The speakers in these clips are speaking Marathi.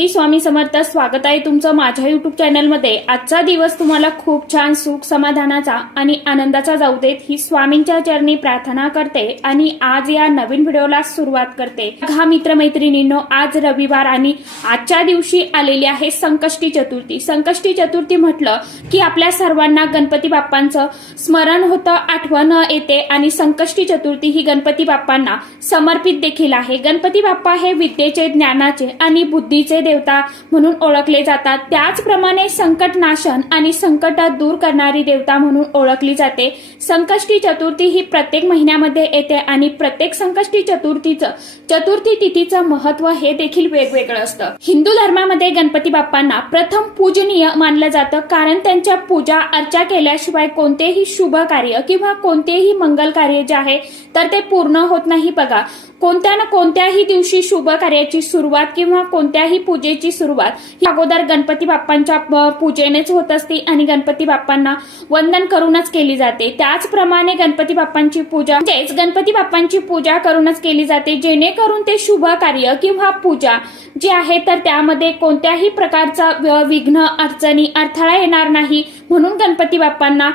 मी स्वामी समर्थ स्वागत आहे तुमचं माझ्या युट्यूब चॅनलमध्ये आजचा दिवस तुम्हाला खूप छान सुख समाधानाचा आणि आनंदाचा जाऊ देत ही स्वामींच्या चरणी प्रार्थना करते आणि आज या नवीन व्हिडिओला सुरुवात करते. हा मित्रमैत्रिणींनो आज रविवार आणि आजच्या दिवशी आलेली आहे संकष्टी चतुर्थी. संकष्टी चतुर्थी म्हटलं की आपल्या सर्वांना गणपती बाप्पांचं स्मरण होतं आठवण येते आणि संकष्टी चतुर्थी ही गणपती बाप्पांना समर्पित देखील आहे. गणपती बाप्पा हे विद्येचे ज्ञानाचे आणि बुद्धीचे देवता म्हणून ओळखले जातात. त्याचप्रमाणे संकट नाशन आणि संकट दूर करणारी देवता म्हणून ओळखली जाते. संकष्टी चतुर्थी ही प्रत्येक महिन्यामध्ये येते आणि प्रत्येक संकष्टी चतुर्थीचं चतुर्थी तिथीचं महत्त्व हे देखील वेगवेगळं असतं. हिंदू धर्मामध्ये गणपती बाप्पांना प्रथम पूजनीय मानलं जातं कारण त्यांच्या पूजा अर्चा केल्याशिवाय कोणतेही शुभ कार्य किंवा कोणतेही मंगल कार्य जे आहे तर ते पूर्ण होत नाही बघा. कोणत्या ना कोणत्याही दिवशी शुभ कार्याची सुरुवात किंवा कोणत्याही पूजेची सुरुवात ही अगोदर गणपती बाप्पांच्या पूजेनेच होत असते आणि गणपती बाप्पांना वंदन करूनच केली जाते. त्याचप्रमाणे गणपती बाप्पांची पूजा म्हणजेच गणपती बाप्पांची पूजा करूनच केली जाते. जेणेकरून ते शुभ कार्य किंवा पूजा जे आहे तर त्यामध्ये कोणत्याही प्रकारचा विघ्न अडचणी अडथळा येणार नाही. म्हणून गणपती बाप्पांना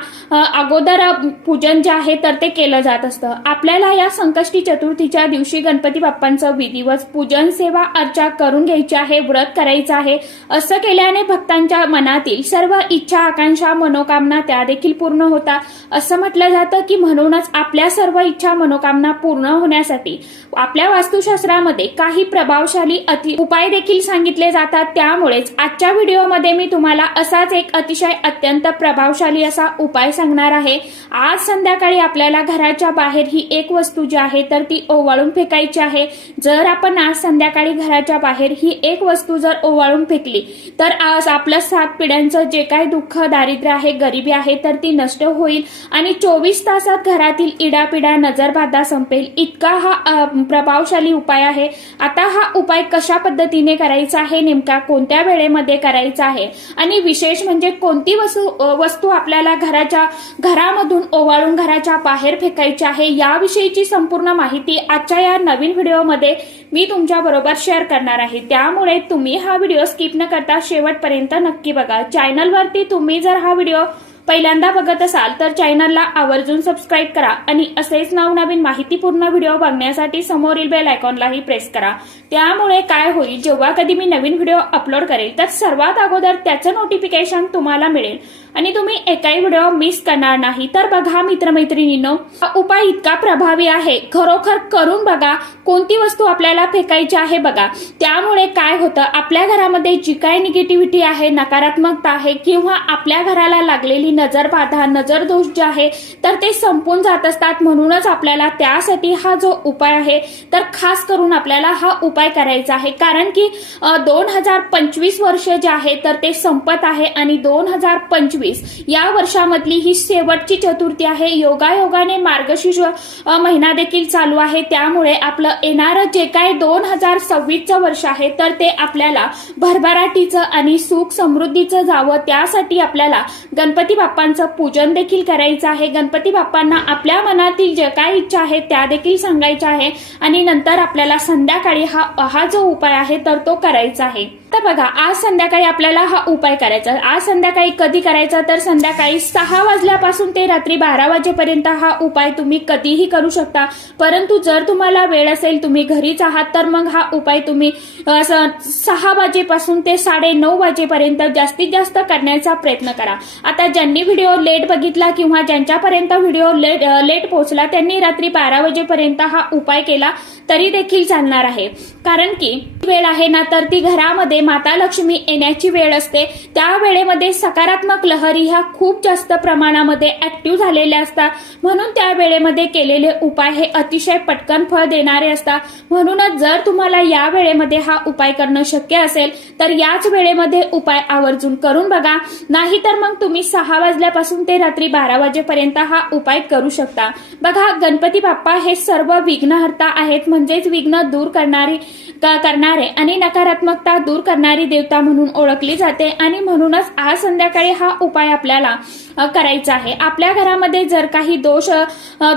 अगोदर पूजन जे आहे तर ते केलं जात असतं. आपल्याला या संकष्टी चतुर्थीच्या दिवशी गणपती बाप्पांचं विधिवत पूजन सेवा अर्चा करून घ्यायची आहे व्रत करायचं आहे असं केल्याने भक्तांच्या मनातील सर्व इच्छा आकांक्षा मनोकामना त्या देखील पूर्ण होतात असं म्हटलं जातं की म्हणूनच आपल्या सर्व इच्छा मनोकामना पूर्ण होण्यासाठी आपल्या वास्तुशास्त्रामध्ये काही प्रभावशाली अति उपाय देखील सांगितले जातात. त्यामुळेच आजच्या व्हिडिओमध्ये मी तुम्हाला असाच एक अतिशय अत्यंत प्रभावशाली असा उपाय सांगणार आहे. आज संध्याकाळी आपल्याला घराच्या बाहेर ही एक वस्तू जी आहे तर ती ओवाळून फेकायची आहे. जर आपण आज संध्याकाळी घराच्या बाहेर ही एक वस्तू जर ओवाळून फेकली तर आज आपलं सात पिढ्यांचं जे काही दुःख दारिद्र्य आहे गरिबी आहे तर ती नष्ट होईल आणि चोवीस तासात घरातील इडापिडा नजरबाधा संपेल. इतका हा प्रभावशाली उपाय आहे. आता हा उपाय कशा पद्धतीने करायचा आहे? नेमका कोणत्या वेळेमध्ये करायचा आहे? आणि विशेष म्हणजे कोणती वस्तू वस्तू आपल्याला घराच्या घरामधून ओवाळून घराच्या बाहेर फेकायची आहे? याविषयीची संपूर्ण माहिती आजच्या या नवीन व्हिडिओमध्ये मी तुमच्याबरोबर शेअर करणार आहे. त्यामुळे तुम्ही हा व्हिडिओ स्किप न करता शेवटपर्यंत नक्की बघा. चॅनलवरती तुम्ही जर हा व्हिडिओ पहिल्यांदा बघत असाल तर चॅनलला आवर्जून सबस्क्राईब करा आणि असेच नवनवीन माहितीपूर्ण व्हिडिओ बघण्यासाठी समोरील बेल आयकॉनलाही प्रेस करा. त्यामुळे काय होईल जेव्हा कधी मी नवीन व्हिडिओ अपलोड करेल तर सर्वात अगोदर त्याचं नोटिफिकेशन तुम्हाला मिळेल. आणि तुम्ही एकही व्हिडिओ मिस करणार नाही. तर बघा मित्रमैत्रिणींनो हा उपाय इतका प्रभावी आहे. खरोखर करून बघा कोणती वस्तू आपल्याला फेकायची आहे बघा. त्यामुळे काय होतं आपल्या घरामध्ये जी काय निगेटिव्हिटी आहे नकारात्मकता आहे किंवा आपल्या घराला लागलेली नजर बाधा नजर दोष जे आहे तर ते संपून जात असतात. म्हणूनच आपल्याला त्यासाठी हा जो उपाय आहे तर खास करून आपल्याला हा उपाय करायचा आहे. कारण की दोन हजार पंचवीस वर्ष जे आहे तर ते संपत आहे आणि दोन हजार पंचवीस या वर्षामधली ही शेवटची चतुर्थी आहे. योगायोगाने मार्गशीर्ष महिना देखील चालू आहे. त्यामुळे आपलं येणारं जे काय दोन हजार सव्वीसचं वर्ष आहे तर ते आपल्याला भरभराटीचं आणि सुख समृद्धीचं जावं. त्यासाठी आपल्याला गणपती बाप्पांचं पूजन देखील करायचं आहे. गणपती बाप्पांना आपल्या मनातील जे काय इच्छा आहे त्या देखील सांगायच्या आहे. आणि नंतर आपल्याला संध्याकाळी हा हा जो उपाय आहे तर तो करायचा आहे. तर बघा आज संध्याकाळी आपल्याला हा उपाय करायचा आज संध्याकाळी कधी करायचा तर संध्याकाळी सहा वाजल्यापासून ते रात्री बारा वाजेपर्यंत हा उपाय तुम्ही कधीही करू शकता. परंतु जर तुम्हाला वेळ असेल तुम्ही घरीच आहात तर मग हा उपाय तुम्ही सहा वाजेपासून ते साडे नऊ वाजेपर्यंत जास्तीत जास्त करण्याचा प्रयत्न करा. आता ज्यांना व्हिडिओ लेट बघितला किंवा ज्यांच्यापर्यंत व्हिडिओ लेट लेट पोहोचला त्यांनी रात्री बारा वाजेपर्यंत हा उपाय केला तरी देखील चालणार आहे. कारण की वेळ आहे ना तर ती घरामध्ये माता लक्ष्मी येण्याची वेळ असते. त्या वेळेमध्ये सकारात्मक लहरी ह्या खूप जास्त प्रमाणामध्ये ऍक्टिव्ह झालेल्या असतात. म्हणून त्या वेळेमध्ये केलेले उपाय हे अतिशय पटकन फळ देणारे असतात. म्हणूनच जर तुम्हाला या वेळेमध्ये हा उपाय करणं शक्य असेल तर याच वेळेमध्ये उपाय आवर्जून करून बघा. नाही तर मग तुम्ही सहा वाजल्यापासून ते रात्री बारा वाजेपर्यंत हा उपाय करू शकता. बघा गणपती बाप्पा हे सर्व विघ्नहर्ता आहेत. म्हणजेच विघ्न दूर करणारी करणार करणारे आणि नकारात्मकता दूर करणारी देवता म्हणून ओळखली जाते आणि म्हणूनच आज संध्याकाळी हा उपाय आपल्याला करायचा आहे. आपल्या घरामध्ये जर काही दोष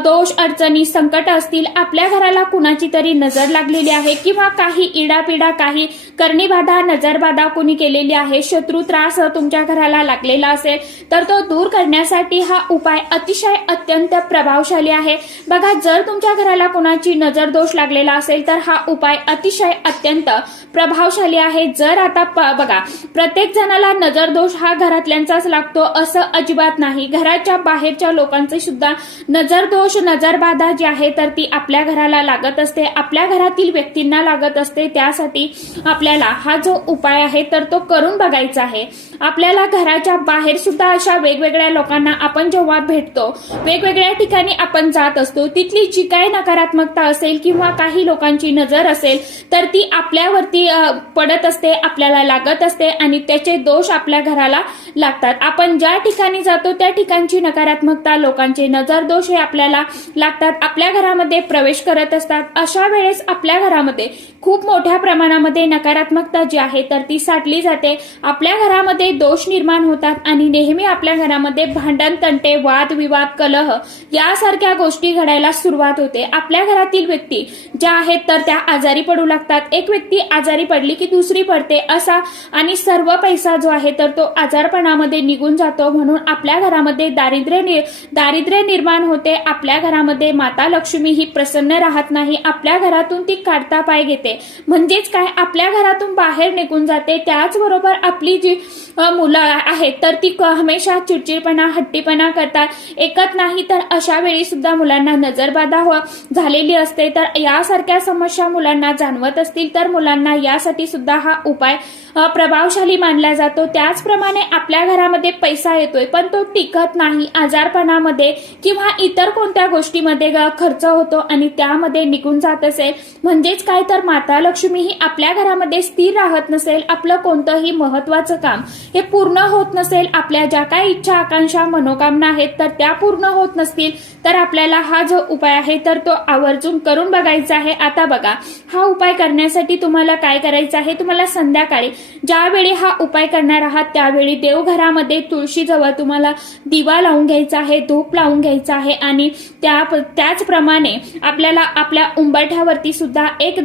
दोष अडचणी संकट असतील आपल्या घराला कुणाची तरी नजर लागलेली आहे किंवा काही इडापिडा काही करणीबाधा नजरबाधा कोणी केलेली आहे शत्रू त्रास तुमच्या घराला लागलेला असेल तर तो दूर करण्यासाठी हा उपाय अतिशय अत्यंत प्रभावशाली आहे. बघा जर तुमच्या घराला कुणाची नजर दोष लागलेला असेल तर हा उपाय अतिशय अत्यंत प्रभावशाली आहे. जर आता प- बघा प्रत्येक जणाला नजर दोष हा घरातल्यांचाच लागतो असं अजिबात नाही. घराच्या बाहेरच्या लोकांचे सुद्धा नजर दोष नजरबाधा जी आहे तर ती आपल्या घराला लागत असते. आपल्या घरातील व्यक्तींना लागत असते. त्यासाठी आपल्याला हा जो उपाय आहे तर तो करून बघायचा आहे. आपल्याला घराच्या बाहेर सुद्धा अशा वेगवेगळ्या लोकांना आपण जेव्हा भेटतो वेगवेगळ्या ठिकाणी आपण जात असतो तिथली जी काही नकारात्मकता असेल किंवा काही लोकांची नजर असेल तर ती आपल्या आपल्यावरती पडत असते आपल्याला लागत असते आणि त्याचे दोष आपल्या घराला लागतात. आपण ज्या ठिकाणी जातो त्या ठिकाणची नकारात्मकता लोकांचे नजर दोष हे आपल्याला लागतात. आपल्या घरामध्ये प्रवेश करत असतात. अशा वेळेस आपल्या घरामध्ये खूप मोठ्या प्रमाणामध्ये नकारात्मकता जी आहे तर ती साठली जाते. आपल्या घरामध्ये दोष निर्माण होतात आणि नेहमी आपल्या घरामध्ये भांडण तंटे वाद विवाद कलह यासारख्या गोष्टी घडायला सुरुवात होते. आपल्या घरातील व्यक्ती ज्या आहेत तर त्या आजारी पडू लागतात. एक व्यक्ती आजारी पडली की दुसरी पडते असा आणि सर्व पैसा जो आहे तर तो आजारपणामध्ये निघून जातो म्हणून आपल्या घरामध्ये दारिद्र्य नि- दारिद्र्य निर्माण होते. आपल्या घरामध्ये माता लक्ष्मी ही प्रसन्न राहत नाही. आपल्या घरातून ती काढता पाय घेते. म्हणजेच काय? आपल्या घरातून बाहेर निघून जाते. त्याचबरोबर आपली जी मुलं आहेत तर ती क- हमेशा चिडचिडपणा हट्टीपणा करतात. एकत नाही तर अशा वेळी सुद्धा मुलांना नजरबाधा हो झालेली असते. तर यासारख्या समस्या मुलांना जाणवत असतील तर मुलांना यासाठी सुद्धा हा उपाय प्रभावशाली मानला जातो. त्याचप्रमाणे आपल्या घरामध्ये पैसा येतोय पण तो टिकत नाही आजारपणामध्ये किंवा इतर कोणत्या गोष्टीमध्ये खर्च होतो आणि त्यामध्ये निघून जात असेल म्हणजेच काय तर माता लक्ष्मी ही आपल्या घरामध्ये स्थिर राहत नसेल आपलं कोणतंही महत्वाचं काम हे पूर्ण होत नसेल आपल्या ज्या काही इच्छा आकांक्षा मनोकामना आहेत तर त्या पूर्ण होत नसतील तर आपल्याला हा जो उपाय आहे तर तो आवर्जून करून बघायचा आहे. आता बघा हा उपाय करण्यासाठी तुम्हाला काय करायचं आहे तुम्हाला संध्याकाळी ज्यावेळी हा उपाय करणार आहात त्यावेळी देवघरामध्ये तुळशीजवळ तुम्हाला दिवा लावून घ्यायचा आहे धूप लावून घ्यायचा आहे आणि त्या त्याचप्रमाणे आपल्याला आपल्या उंबरठ्यावरती सुद्धा एक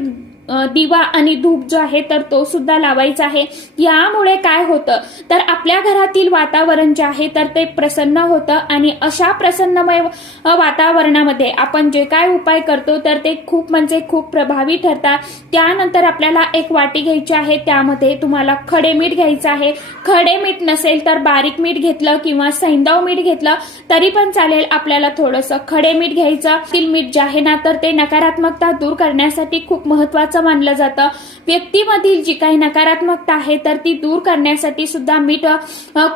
दिवा आणि धूप जो आहे तर तो सुद्धा लावायचा आहे. यामुळे काय होतं तर आपल्या घरातील वातावरण जे आहे तर ते प्रसन्न होतं आणि अशा प्रसन्नमय वातावरणामध्ये आपण जे काय उपाय करतो तर ते खूप म्हणजे खूप प्रभावी ठरतात. त्यानंतर आपल्याला एक वाटी घ्यायची आहे त्यामध्ये तुम्हाला खडे मीठ घ्यायचं आहे. खडे मीठ नसेल तर बारीक मीठ घेतलं किंवा सैंदव मीठ घेतलं तरी पण चालेल आपल्याला थोडंसं खडे मीठ घ्यायचं. तिल मीठ जे आहे ना तर ते नकारात्मकता दूर करण्यासाठी खूप महत्वाचं मानलं जातं. व्यक्तीमधील जी काही नकारात्मकता आहे तर ती दूर करण्यासाठी सुद्धा मीठ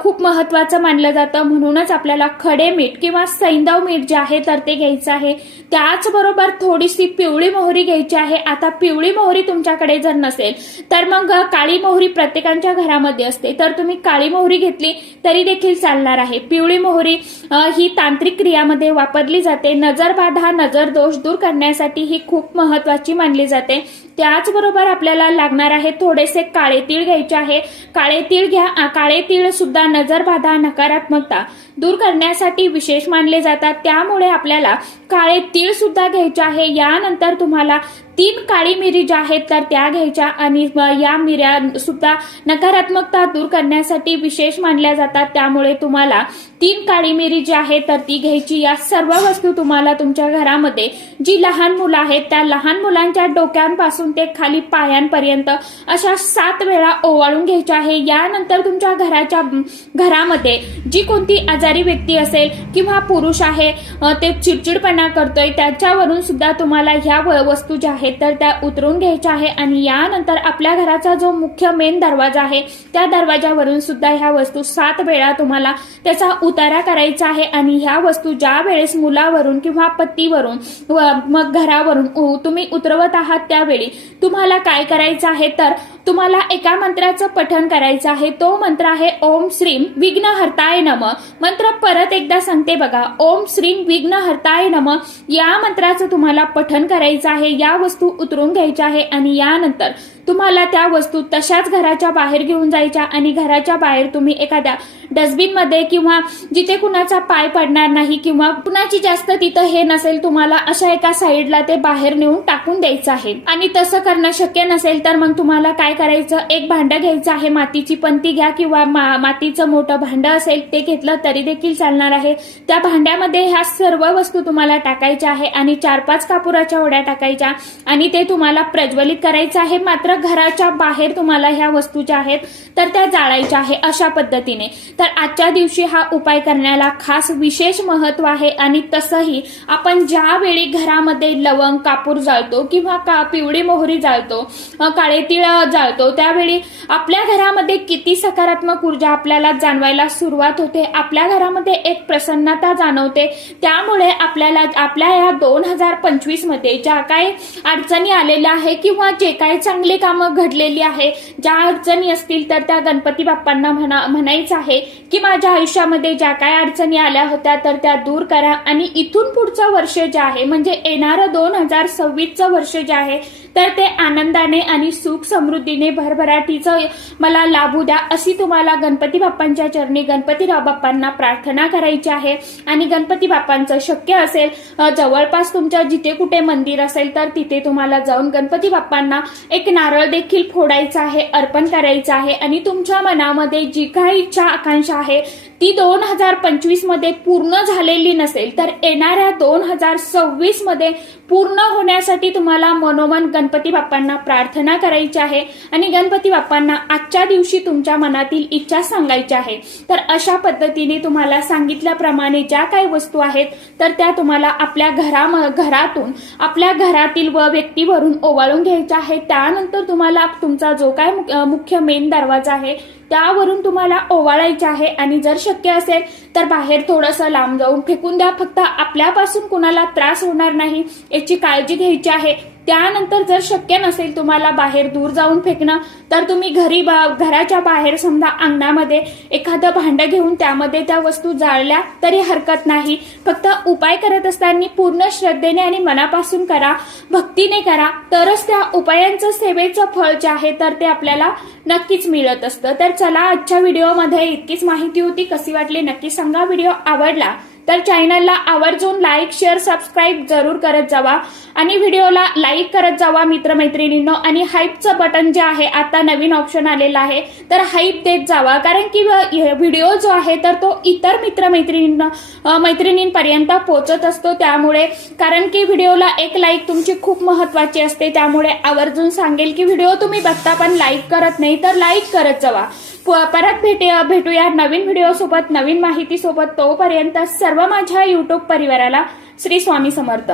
खूप महत्वाचं मानलं जातं. म्हणूनच आपल्याला खडे मीठ किंवा सैंदव मीठ जे आहे तर ते घ्यायचं आहे. त्याचबरोबर थोडीशी पिवळी मोहरी घ्यायची आहे. आता पिवळी मोहरी तुमच्याकडे जर नसेल तर मग काळी मोहरी प्रत्येकाच्या घरामध्ये असते. तर तुम्ही काळी मोहरी घेतली तरी देखील चालणार आहे. पिवळी मोहरी ही तांत्रिक क्रियामध्ये वापरली जाते. नजरबाधा नजर दोष दूर करण्यासाठी ही खूप महत्वाची मानली जाते. त्याचबरोबर आपल्याला लागणार आहे थोडेसे काळे तीळ घ्यायचे आहे. काळे तीळ घ्या काळे तीळ सुद्धा नजरबाधा नकारात्मकता. दूर करण्यासाठी विशेष मानले जातात. त्यामुळे आपल्याला काळे तीळ सुद्धा घ्यायचे आहे. यानंतर तुम्हाला तीन काळी मिरी ज्या आहेत तर त्या घ्यायच्या आणि या मिऱ्या सुद्धा नकारात्मकता दूर करण्यासाठी विशेष मानल्या जातात. त्यामुळे तुम्हाला तीन काळी मिरी जी आहे तर ती घ्यायची. या सर्व वस्तू तुम्हाला तुमच्या घरामध्ये जी लहान मुलं आहेत त्या लहान मुलांच्या डोक्यांपासून ते खाली पायांपर्यंत अशा सात वेळा ओवाळून घ्यायच्या आहे. यानंतर तुमच्या घराच्या घरामध्ये जी कोणती आजार व्यक्ती असेल किंवा पुरुष आहे ते चिडचिडपणा करतोय त्याच्यावरून सुद्धा तुम्हाला ह्या व- वस्तू ज्या आहेत तर त्या उतरून घ्यायच्या आहे आणि यानंतर आपल्या घराचा जो मुख्य मेन दरवाजा आहे त्या दरवाजावरून सुद्धा ह्या वस्तू सात वेळा तुम्हाला त्याचा उतारा करायचा आहे आणि ह्या वस्तू ज्या वेळेस मुलावरून किंवा पत्तीवरून व मग घरावरून उ- तुम्ही उतरवत आहात त्यावेळी तुम्हाला काय करायचं आहे तर तुम्हाला एका मंत्राचं पठण करायचं आहे तो मंत्र आहे ओम श्रीम विघ्नहर्ताय नम. मंत्र मंत्र परत एकदा सांगते बघा. ओम श्री विघ्न हरताय नम. या मंत्राचं तुम्हाला पठन करायचं आहे या वस्तू उतरून घ्यायच्या आहे आणि यानंतर तुम्हाला त्या वस्तू तशाच घराच्या बाहेर घेऊन जायच्या आणि घराच्या बाहेर तुम्ही एखाद्या डस्टबिनमध्ये किंवा जिथे कुणाचा पाय पडणार नाही किंवा कुणाची जास्त तिथं हे नसेल तुम्हाला अशा एका साईडला ते बाहेर नेऊन टाकून द्यायचं आहे. आणि तसं करणं शक्य नसेल तर मग तुम्हाला काय करायचं? एक भांडं घ्यायचं आहे मातीची पंती घ्या किंवा मा- मातीचं मोठं भांडं असेल ते घेतलं तरी देखील चालणार आहे. त्या भांड्यामध्ये ह्या सर्व वस्तू तुम्हाला टाकायच्या आहे आणि चार पाच कापुराच्या ओढ्या टाकायच्या आणि ते तुम्हाला प्रज्वलित करायचं आहे. मात्र घराच्या बाहेर तुम्हाला ह्या वस्तू ज्या आहेत तर त्या जाळायच्या आहे अशा पद्धतीने. तर आजच्या दिवशी हा उपाय करण्याला खास विशेष महत्त्व आहे आणि तसंही आपण ज्यावेळी घरामध्ये लवंग कापूर जाळतो किंवा का पिवळी मोहरी जाळतो काळे तिळ जाळतो त्यावेळी आपल्या घरामध्ये किती सकारात्मक ऊर्जा आपल्याला जाणवायला सुरुवात होते आपल्या घरामध्ये एक प्रसन्नता जाणवते. त्यामुळे आपल्याला आपल्या या दोन हजार पंचवीसमध्ये ज्या काय अडचणी आलेल्या आहे किंवा जे काही चांगले कामं घडलेली आहे ज्या अडचणी असतील तर त्या गणपती बाप्पांना म्हणा म्हणायचं आहे की माझ्या आयुष्यामध्ये ज्या काय अडचणी आल्या होत्या तर त्या दूर करा. आणि इथून पुढचं वर्ष जे आहे म्हणजे येणारं दोन हजार सव्वीसचं वर्ष जे आहे तर ते आनंदाने आणि सुख समृद्धीने भरभराटीचं मला लाभू द्या अशी तुम्हाला गणपती बाप्पांच्या चरणी गणपतीराव बाप्पांना प्रार्थना करायची आहे. आणि गणपती बाप्पांचं शक्य असेल जवळपास तुमच्या जिथे कुठे मंदिर असेल तर तिथे तुम्हाला जाऊन गणपती बाप्पांना एक नारळ देखील फोडायचा आहे अर्पण करायचं आहे. आणि तुमच्या मनामध्ये जी काही इच्छा आकांक्षा आहे ती दोन हजार पंचवीसमध्ये पूर्ण झालेली नसेल तर येणाऱ्या दोन हजार सव्वीसमध्ये पूर्ण होण्यासाठी तुम्हाला मनोमन गणपती बाप्पांना प्रार्थना करायची आहे आणि गणपती बाप्पांना आजच्या दिवशी तुमच्या मनातील इच्छा सांगायची आहे. तर अशा पद्धतीने तुम्हाला सांगितल्याप्रमाणे ज्या काही वस्तू आहेत तर त्या तुम्हाला आपल्या घरा घरातून आपल्या घरातील व व्यक्तीवरून ओवाळून घ्यायच्या आहेत. त्यानंतर तुम्हाला तुमचा जो काय मुख्य मेन दरवाजा आहे त्यावरून तुम्हाला ओवाळायचे आहे आणि जर शक्य असेल तर बाहेर थोडंसं लांब जाऊन फेकून द्या. फक्त आपल्यापासून कुणाला त्रास होणार नाही. याची काळजी घ्यायची आहे. त्यानंतर जर शक्य नसेल तुम्हाला बाहेर दूर जाऊन फेकणं तर तुम्ही घरी बा- घराच्या बाहेर समजा अंगणामध्ये एखादं भांडं घेऊन त्यामध्ये त्या वस्तू जाळल्या तरी हरकत नाही. फक्त उपाय करत असताना पूर्ण श्रद्धेने आणि मनापासून करा. भक्तीने करा. तरच त्या उपायांचं सेवेचं फळ जे आहे तर ते आपल्याला नक्कीच मिळत असतं. तर चला आजच्या व्हिडिओमध्ये इतकीच माहिती होती. कशी वाटली नक्की सांगा. व्हिडिओ आवडला तर चॅनलला आवर्जून लाईक शेअर सबस्क्राईब जरूर करत जावा. आणि व्हिडिओला लाईक करत जावा मित्रमैत्रिणींनो. आणि हाईपचं बटन जे आहे आता नवीन ऑप्शन आलेला आहे तर हाईप देत जावा. कारण की व्हिडिओ जो आहे तर तो इतर मित्रमैत्रिणींना मैत्रिणींपर्यंत पोहोचत असतो. त्यामुळे कारण की व्हिडिओला एक लाईक तुमची खूप महत्वाची असते. त्यामुळे आवर्जून सांगेल की व्हिडिओ तुम्ही बघता पण लाईक करत नाही. तर लाईक करत जावा. परत भेटे भेटूया नवीन व्हिडिओ सोबत नवीन माहिती सोबत तोपर्यंत सर्व माझ्या युट्यूब परिवाराला श्री स्वामी समर्थ.